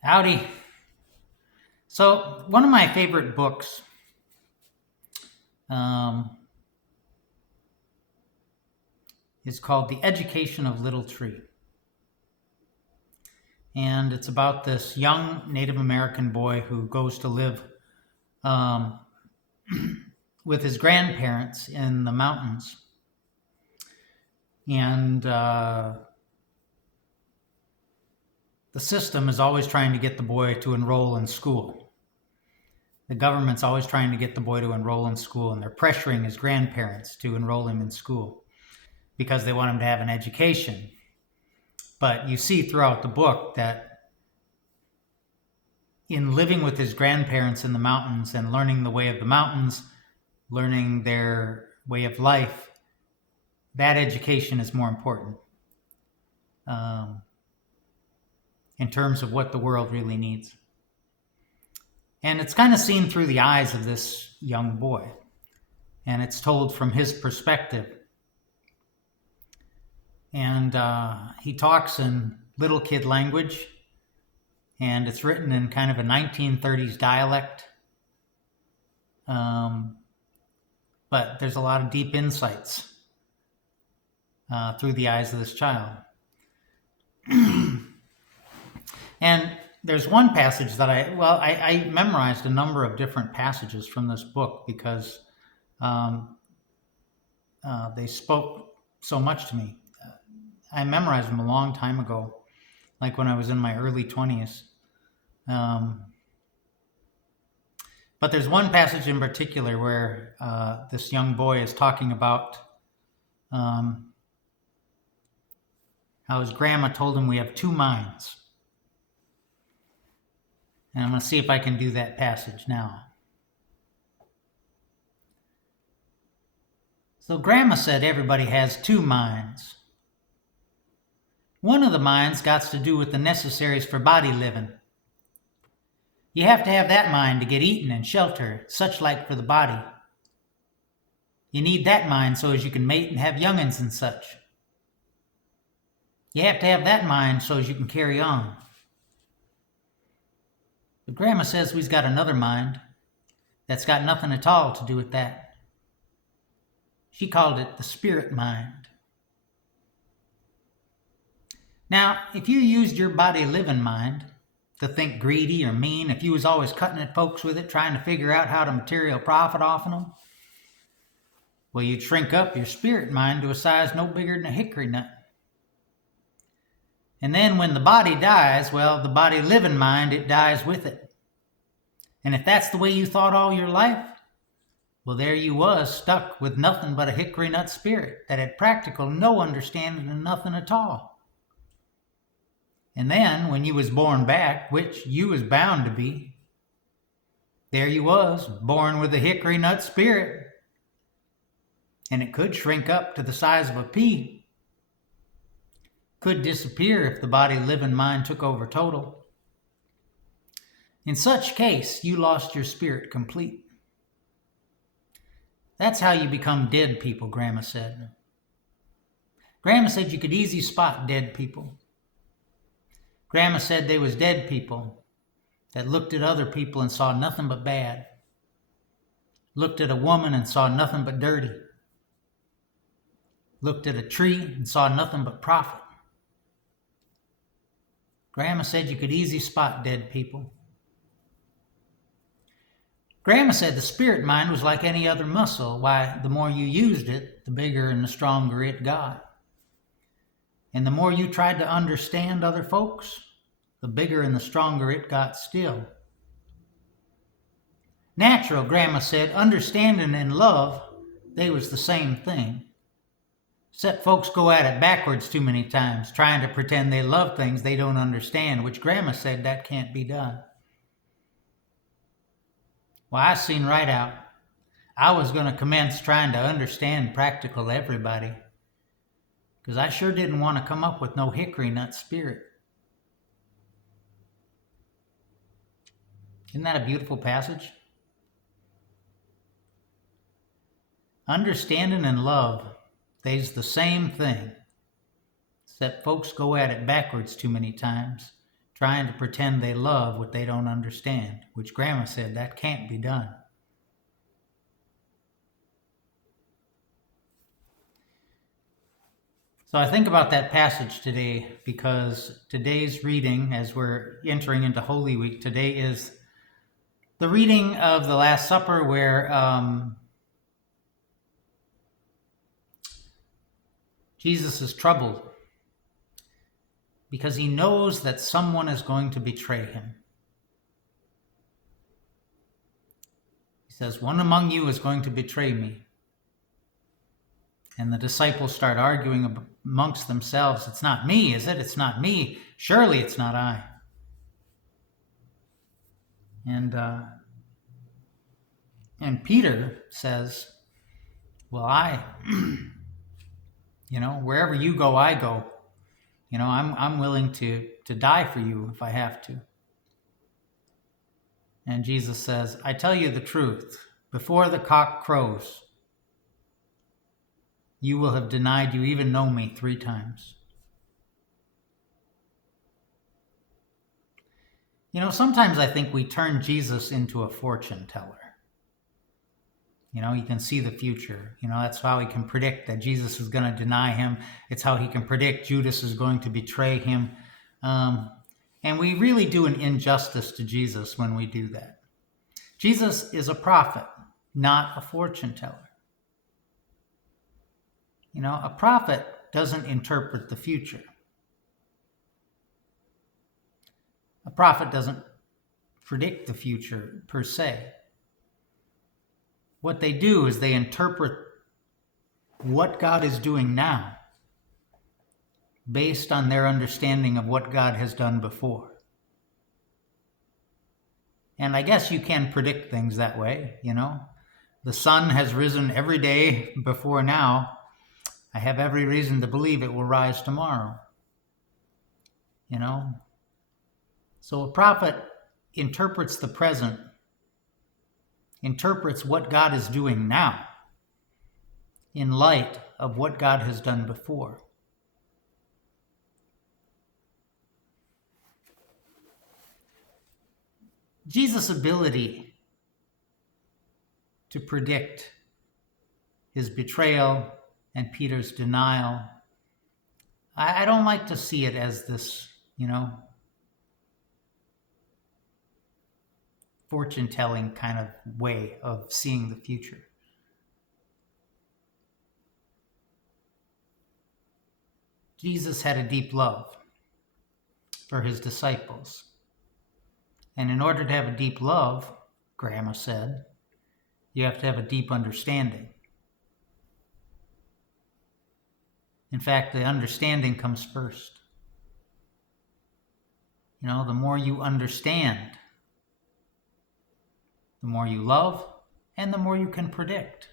Howdy. So, one of my favorite books um, is called The Education of Little Tree. And it's about this young Native American boy who goes to live um, with his grandparents in the mountains. And the system is always trying to get the boy to enroll in school. The government's always trying to get the boy to enroll in school, and they're pressuring his grandparents to enroll him in school because they want him to have an education. But you see throughout the book that in living with his grandparents in the mountains and learning the way of the mountains, learning their way of life, that education is more important in terms of what the world really needs. And it's kind of seen through the eyes of this young boy, and it's told from his perspective. And he talks in little kid language, and it's written in kind of a 1930s dialect. But there's a lot of deep insights through the eyes of this child. And there's one passage that I memorized a number of different passages from this book because they spoke so much to me. I memorized them a long time ago, like when I was in my early 20s. But there's one passage in particular where this young boy is talking about how his grandma told him we have two minds. And I'm going to see if I can do that passage now. So Grandma said everybody has two minds. One of the minds got to do with the necessaries for body living. You have to have that mind to get eaten and shelter, such like for the body. You need that mind so as you can mate and have young'uns and such. You have to have that mind so as you can carry on. But Grandma says we've got another mind that's got nothing at all to do with that. She called it the spirit mind. Now, if you used your body living mind to think greedy or mean, if you was always cutting at folks with it, trying to figure out how to material profit off of them, well, you'd shrink up your spirit mind to a size no bigger than a hickory nut. And then when the body dies, well, the body living mind, it dies with it. And if that's the way you thought all your life, well, there you was, stuck with nothing but a hickory nut spirit that had practical no understanding of nothing at all. And then, when you was born back, which you was bound to be, there you was, born with a hickory nut spirit. And it could shrink up to the size of a pea. Could disappear if the body living mind took over total. In such case, you lost your spirit complete. That's how you become dead people, Grandma said. Grandma said you could easy spot dead people. Grandma said they was dead people that looked at other people and saw nothing but bad. Looked at a woman and saw nothing but dirty. Looked at a tree and saw nothing but profit. Grandma said you could easy spot dead people. Grandma said the spirit mind was like any other muscle. Why, the more you used it, the bigger and the stronger it got. And the more you tried to understand other folks, the bigger and the stronger it got still. Natural, Grandma said, understanding and love, they was the same thing. Except folks go at it backwards too many times, trying to pretend they love things they don't understand, which Grandma said that can't be done. Well, I seen right out. I was going to commence trying to understand practical everybody, because I sure didn't want to come up with no hickory nut spirit. Isn't that a beautiful passage? Understanding and love, they's the same thing, except folks go at it backwards too many times, trying to pretend they love what they don't understand, which Grandma said that can't be done. So I think about that passage today because today's reading, as we're entering into Holy Week, today is the reading of the Last Supper where Jesus is troubled because he knows that someone is going to betray him. He says, "One among you is going to betray me." And the disciples start arguing amongst themselves. "It's not me, is it? It's not me. Surely it's not I." And Peter says, "Well, wherever you go, I go. I'm willing to die for you if I have to." And Jesus says, "I tell you the truth, before the cock crows, you will have denied you even know me 3 times. Sometimes I think we turn Jesus into a fortune teller. He can see the future. That's how he can predict that Jesus is going to deny him. It's how he can predict Judas is going to betray him. And we really do an injustice to Jesus when we do that. Jesus is a prophet, not a fortune teller. A prophet doesn't interpret the future. A prophet doesn't predict the future per se. What they do is they interpret what God is doing now based on their understanding of what God has done before. And I guess you can predict things that way, The sun has risen every day before now. I have every reason to believe it will rise tomorrow. So a prophet interprets the present, interprets what God is doing now in light of what God has done before. Jesus' ability to predict his betrayal and Peter's denial, I don't like to see it as this, fortune-telling kind of way of seeing the future. Jesus had a deep love for his disciples. And in order to have a deep love, Grandma said, you have to have a deep understanding. In fact, the understanding comes first. The more you understand, the more you love, and the more you can predict.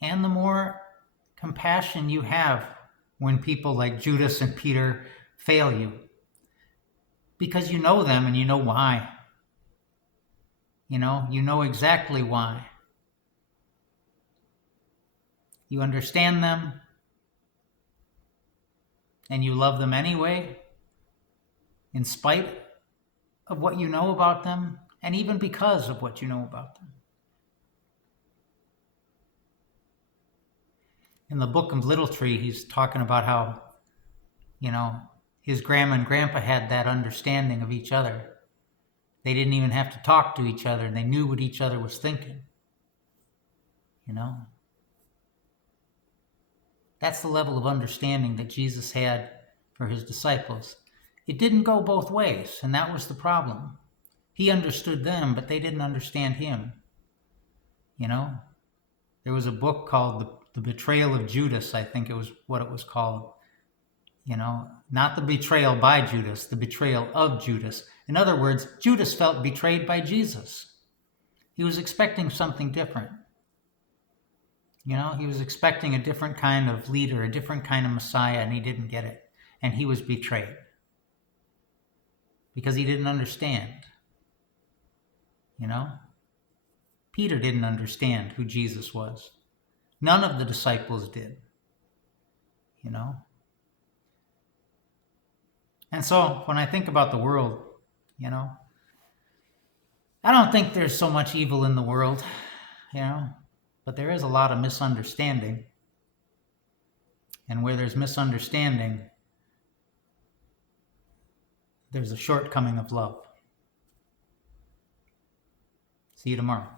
And the more compassion you have when people like Judas and Peter fail you. Because you know them and you know why. You know exactly why. You understand them and you love them anyway, in spite of what you know about them, and even because of what you know about them. In the book of Little Tree, he's talking about how, his grandma and grandpa had that understanding of each other. They didn't even have to talk to each other, and they knew what each other was thinking. That's the level of understanding that Jesus had for his disciples. It didn't go both ways, and that was the problem. He understood them, but they didn't understand him. There was a book called The Betrayal of Judas, I think it was what it was called. Not the betrayal by Judas, the betrayal of Judas. In other words, Judas felt betrayed by Jesus. He was expecting something different. He was expecting a different kind of leader, a different kind of Messiah, and he didn't get it. And he was betrayed because he didn't understand. Peter didn't understand who Jesus was. None of the disciples did. And so when I think about the world, you know, I don't think there's so much evil in the world, you know, but there is a lot of misunderstanding. And where there's misunderstanding, there's a shortcoming of love. See you tomorrow.